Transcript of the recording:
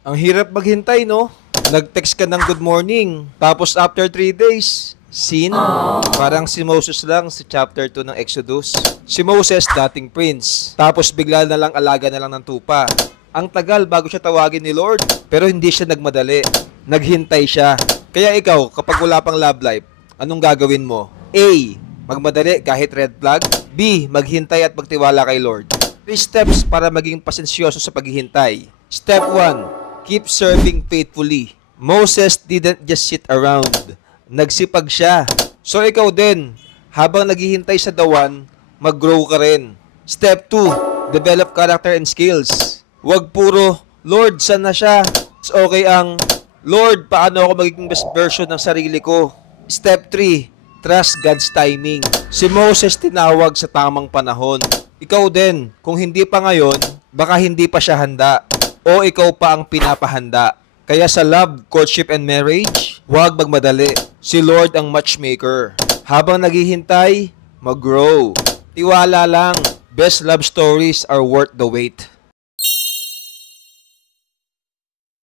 Ang hirap maghintay, no? Nag-text ka ng good morning, tapos after 3 days, sin? Parang si Moses lang sa chapter 2 ng Exodus. Si Moses, dating prince, tapos bigla na lang alaga na lang ng tupa. Ang tagal bago siya tawagin ni Lord, pero hindi siya nagmadali. Naghintay siya. Kaya ikaw, kapag wala pang love life, anong gagawin mo? A. Magmadali kahit red flag. B. Maghintay at magtiwala kay Lord. 3 steps para maging pasensyoso sa paghihintay. Step 1. Keep serving faithfully. Moses didn't just sit around. Nagsipag siya. So ikaw din, habang naghihintay sa dawan, mag-grow ka rin. Step 2. Develop character and skills. Huwag puro, Lord, saan na siya? It's okay ang, Lord, paano ako magiging best version ng sarili ko? Step 3. Trust God's timing. Si Moses tinawag sa tamang panahon. Ikaw din, kung hindi pa ngayon, baka hindi pa siya handa. O ikaw pa ang pinapahanda. Kaya sa love, courtship, and marriage, huwag magmadali. Si Lord ang matchmaker. Habang naghihintay, mag-grow. Tiwala lang. Best love stories are worth the wait.